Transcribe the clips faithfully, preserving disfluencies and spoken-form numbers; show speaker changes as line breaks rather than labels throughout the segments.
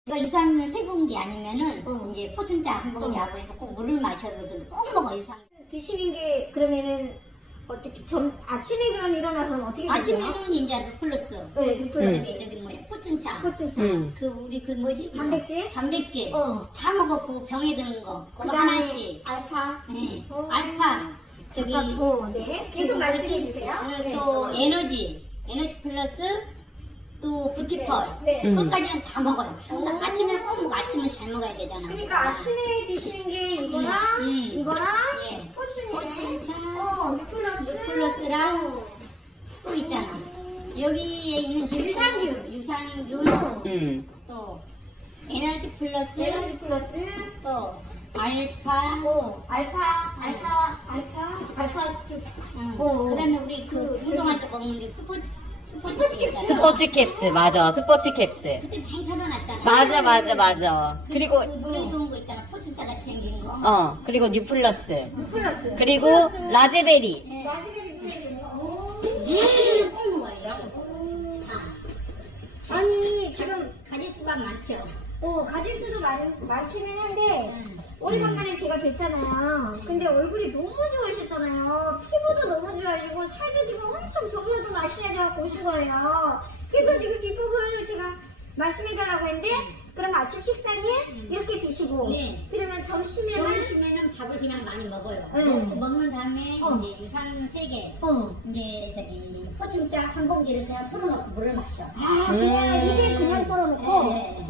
이거 유산균 세 봉지 아니면은
어.
이제 포춘자 한 봉지하고 해서 꼭 물을 마셔도 꼭 먹어 유산균.
드시는 게 그러면은 어떻게 점 아침에 그럼 일어나서는 어떻게 드세요?
아침에는 이제 루플러스.
네, 루플러스.
저기 저기 뭐야 포춘차.
포춘차.
음.
그 우리 그 뭐지?
단백질?
단백질.
어.
다 먹었고 병에 드는 거. 그거
그다음에
하나씩.
알파.
네.
어.
알파. 저기
잠깐, 어, 네. 계속 말씀해 주세요.
어,
네.
또 에너지. 에너지 플러스 또 부티펄.
네.
음.
그것까지는 다 먹어요. 항상
오.
아침에는 꼭 먹어. 아침은 잘 먹어야 되잖아.
그러니까 아침에 드시는 게 이거랑
음, 음.
이거랑
예.
포춘이네.
포춘차.
어, 루플러스.
루플러스랑
어.
또 있잖아. 여기에 있는 제 유산균, 유산균
음.
또 에너지 플러스
에너지 플러스.
또 알파,
어, 알파, 알파, 알파, 알파 쭉.
응.
어.
그다음에 우리 그
그
운동할 때 먹는 게 스포츠 스포츠
스포츠
있잖아.
스포츠 캡슐 맞아. 스포츠 캡슐.
그때 많이 사려놨잖아.
맞아 맞아 맞아. 그리고
그 노래 좋은 거 있잖아. 포춘자 같이 생긴 거.
어 그리고 뉴플러스.
루플러스.
그리고 라즈베리.
예.
라즈베리 플레이는 오.
아침에는 꼭 먹어야죠. 다.
아니, 지금,
가지수가 많죠.
어, 가지수도 많, 많기는 한데,
응.
오래간만에 제가 뵀잖아요. 근데 얼굴이 너무 좋으셨잖아요. 피부도 너무 좋아지고, 살도 지금 엄청 저보다 날씬해져갖고 오신 거예요. 그래서 지금 비법을 제가 말씀해달라고 했는데, 그럼 아침 식사는 이렇게 드시고,
네.
그러면 점심에는,
점심에는 밥을 그냥 많이 먹어요.
응.
먹- 먹는 다음에
어.
이제 유산균 세 개,
어.
이제 저기 포춘자 한 봉지를 그냥 털어놓고 물을 마셔.
아, 그냥
음.
입에 그냥 썰어놓고,
네.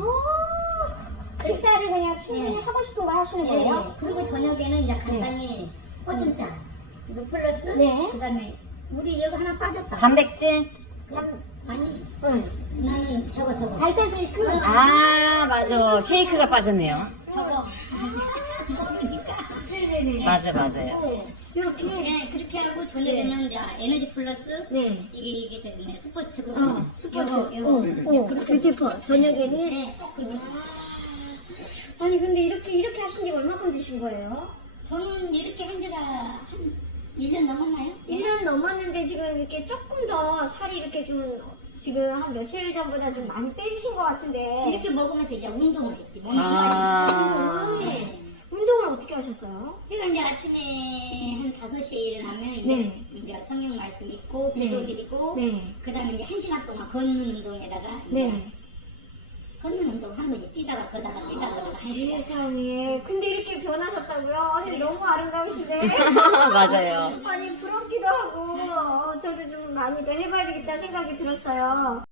어, 식사를 그냥 충분히
네.
하고 싶은 거 하시는
예,
거예요?
예. 그리고 저녁에는 이제 간단히 포춘자, 루플러스,
네.
그다음에 우리 여기 하나 빠졌다.
단백질.
그- 아니,
응.
나는 저거 저거.
발달쉐이크?
아 맞아. 쉐이크가 빠졌네요.
저거. 그러니까.
네네네.
맞아 맞아요.
네. 이렇게.
예, 그렇게 하고 저녁에는 이제 에너지 플러스.
네.
이게 이게 저기 뭐야 스포츠 그거.
어, 스포츠.
요거, 요거.
어, 어, 뷰티퍼. 저녁에는.
네, 꼭 그거.
아니, 근데 이렇게, 이렇게 하신 지 얼마큼 되신 거예요?
저는 이렇게 한 지가 한 일 년 넘었나요?
일 년 넘었는데 지금 이렇게 조금 더 살이 이렇게 좀, 지금 한 며칠 전보다 좀 많이 빼주신 것 같은데.
이렇게 먹으면서 이제 운동을 했지. 몸이
아.
좋아지고. 네.
운동을 어떻게 하셨어요?
제가 이제 아침에 한 다섯 시에 일어나면 이제,
네.
이제 성경 말씀 읽고
네.
기도 드리고
네.
그 다음에 이제 한 시간 동안 걷는 운동에다가 이제
네.
걷는 운동 하는 거지. 뛰다가 걷다가 뛰다가 걷다가 한 시간.
세상에. 근데 이렇게 변하셨다고요? 아니, 너무 아름다우신데.
맞아요.
아니, 부럽기도 하고, 어, 저도 좀 많이 더 해봐야 되겠다 생각이 들었어요.